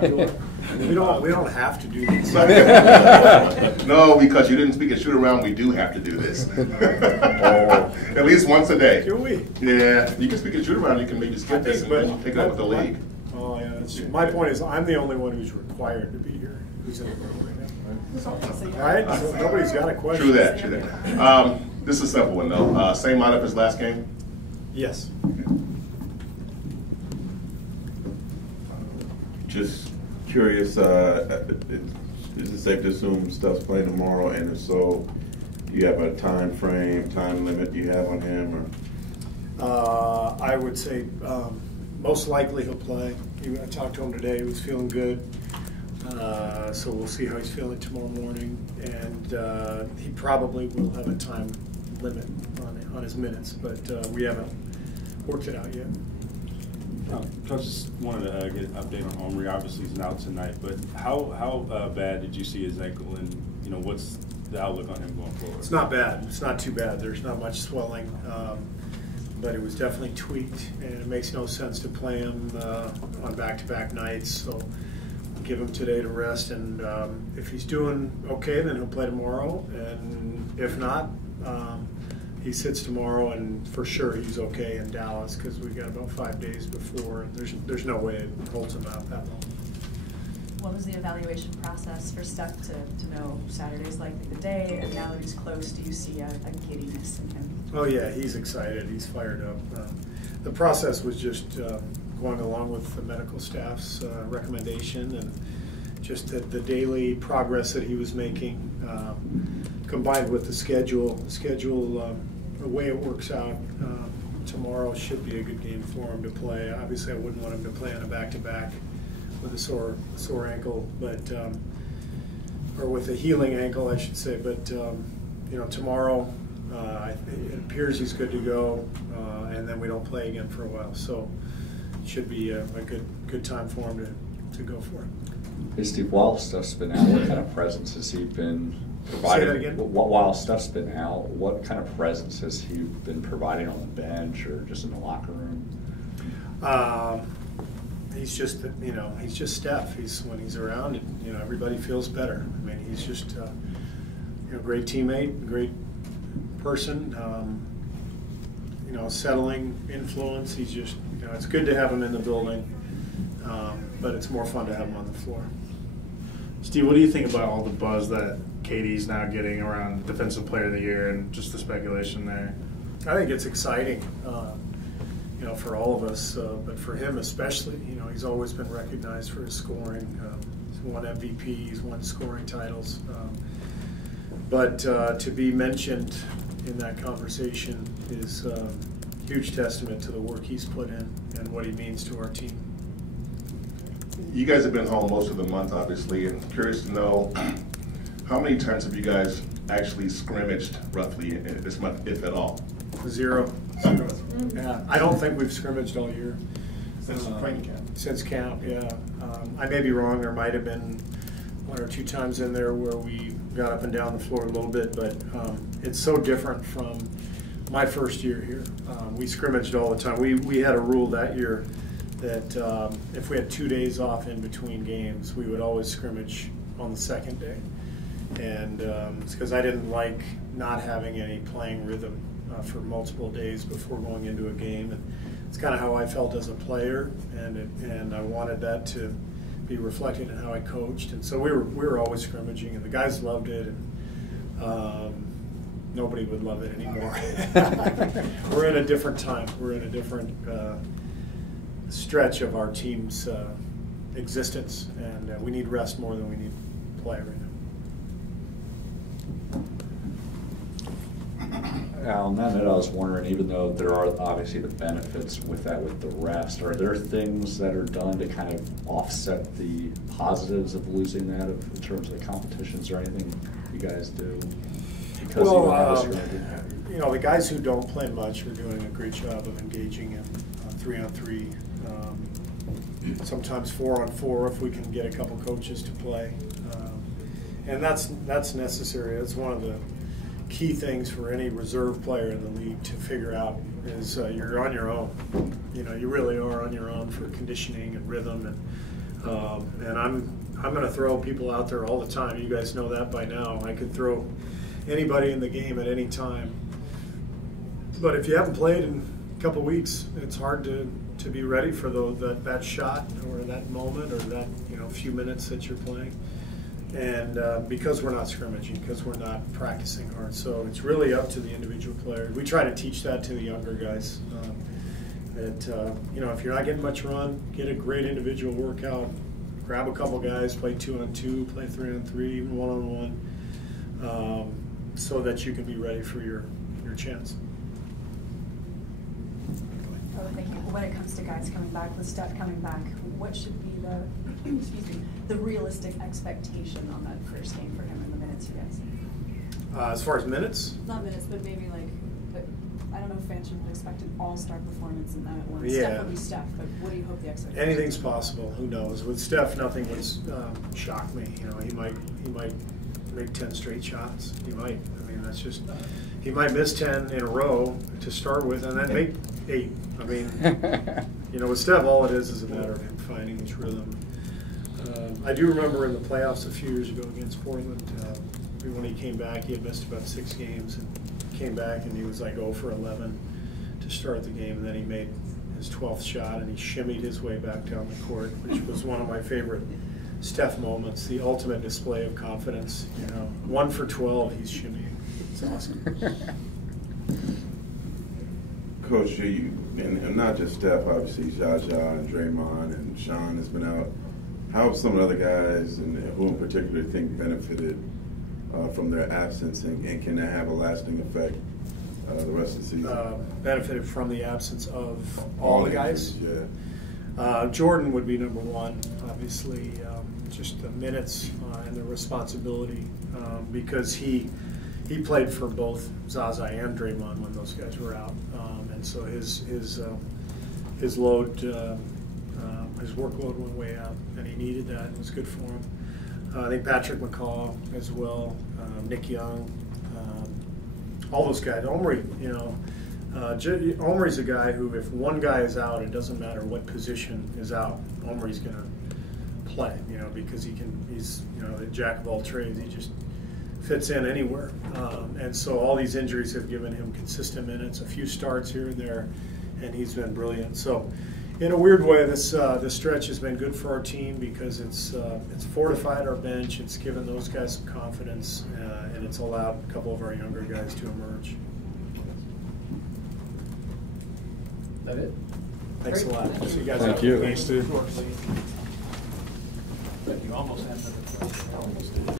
We don't have to do this. No, because you didn't speak at shoot around. We do have to do this. At least once a day. Do we? Yeah, you can speak at shoot around. You can maybe skip this and then pick it up with the league. Oh yeah. My point is, I'm the only one who's required to be here. Who's in the room right now? Right? So nobody's got a question. True that. True that. This is a simple one though. Same lineup as last game. Yes. Okay. Just curious, is it safe to assume Steph's playing tomorrow? And if so, do you have a time frame, time limit you have on him? Or? I would say most likely he'll play. I talked to him today. He was feeling good. So we'll see how he's feeling tomorrow morning. And he probably will have a time limit on his minutes, but we haven't worked it out yet. Coach, just wanted to get an update on Omri. Obviously, he's out tonight, but how bad did you see his ankle, and what's the outlook on him going forward? It's not bad. It's not too bad. There's not much swelling, but it was definitely tweaked, and it makes no sense to play him on back-to-back nights. So give him today to rest, and if he's doing okay, then he'll play tomorrow, and if not, he sits tomorrow, and for sure he's okay in Dallas because we've got about 5 days before. There's no way it holds him out that long. What was the evaluation process for Steph to know Saturday's likely the day, and now that he's close, do you see a giddiness in him? Oh yeah, he's excited. He's fired up. The process was just going along with the medical staff's recommendation and just the daily progress that he was making, combined with the schedule. The way it works out, tomorrow should be a good game for him to play. Obviously, I wouldn't want him to play on a back-to-back with a sore ankle, but or with a healing ankle, I should say. But tomorrow, it appears he's good to go, and then we don't play again for a while. So it should be a good time for him to go for it. Hey Steve, while Steph's been out, what kind of presence has he been providing? Say that again? While Steph's been out, what kind of presence has he been providing on the bench or just in the locker room? He's just Steph. When he's around, everybody feels better. I mean, he's just a great teammate, great person. Settling influence. He's just it's good to have him in the building, but it's more fun to have him on the floor. Steve, what do you think about all the buzz that KD's now getting around Defensive Player of the Year and just the speculation there? I think it's exciting, for all of us, but for him especially. He's always been recognized for his scoring. He's won MVP, he's won scoring titles. But to be mentioned in that conversation is a huge testament to the work he's put in and what he means to our team. You guys have been home most of the month, obviously, and curious to know how many times have you guys actually scrimmaged roughly this month, if at all? Zero. Yeah, I don't think we've scrimmaged all year. Since training camp. Since camp, yeah. I may be wrong. There might have been 1 or 2 times in there where we got up and down the floor a little bit, but it's so different from my first year here. We scrimmaged all the time. We had a rule that year that if we had 2 days off in between games, we would always scrimmage on the second day. And it's because I didn't like not having any playing rhythm for multiple days before going into a game. And it's kind of how I felt as a player, and I wanted that to be reflected in how I coached. And so we were always scrimmaging, and the guys loved it. And nobody would love it anymore. We're in a different time. We're in a different stretch of our team's existence, and we need rest more than we need play right now. On that note, I was wondering, even though there are obviously the benefits with that, with the rest, are there things that are done to kind of offset the positives of losing that in terms of the competitions, or anything you guys do? Because the guys who don't play much are doing a great job of engaging in 3-on-3, sometimes 4-on-4 if we can get a couple coaches to play, and that's necessary. That's one of the key things for any reserve player in the league to figure out is you're on your own. You really are on your own for conditioning and rhythm, And I'm going to throw people out there all the time. You guys know that by now. I could throw anybody in the game at any time. But if you haven't played in a couple weeks, it's hard to be ready for that shot or that moment or that few minutes that you're playing. And because we're not scrimmaging, because we're not practicing hard, so it's really up to the individual player. We try to teach that to the younger guys. That if you're not getting much run, get a great individual workout. Grab a couple guys, play 2-on-2, play 3-on-3, even 1-on-1, so that you can be ready for your chance. I would think when it comes to guys coming back, with Steph coming back, what should be the realistic expectation on that first game for him in the minutes, you guys? As far as minutes? Not minutes, but maybe I don't know if fans should expect an all-star performance in that one. Yeah. Steph will be Steph, but what do you hope the expectation? Anything's possible. Who knows? With Steph, nothing would shock me. He might make 10 straight shots. He might. I mean, that's just. He might miss 10 in a row to start with, and then make 8. I mean, with Steph, all it is a matter of him finding his rhythm. I do remember in the playoffs a few years ago against Portland, when he came back, he had missed about 6 games and came back and he was like 0 for 11 to start the game, and then he made his 12th shot and he shimmied his way back down the court, which was one of my favorite Steph moments, the ultimate display of confidence. 1 for 12, he's shimmying. It's awesome. Coach, and not just Steph, obviously, Jaja and Draymond and Sean has been out. How have some of the other guys, and who in particular think benefited from their absence, and can that have a lasting effect the rest of the season? Benefited from the absence of all the guys? Yeah. Jordan would be number one, obviously, just the minutes and the responsibility, because he played for both Zaza and Draymond when those guys were out, and so his load, his workload went way up, and he needed that. It was good for him. I think Patrick McCaw as well, Nick Young, all those guys. Omri, Omri's a guy who, if one guy is out, it doesn't matter what position is out, Omri's going to play, because he's the jack of all trades. He just fits in anywhere. And so all these injuries have given him consistent minutes, a few starts here and there, and he's been brilliant. So in a weird way, this stretch has been good for our team because it's fortified our bench, it's given those guys some confidence, and it's allowed a couple of our younger guys to emerge. That it? Thanks a lot. See you guys. Thank you. Thanks, dude. You almost had another question.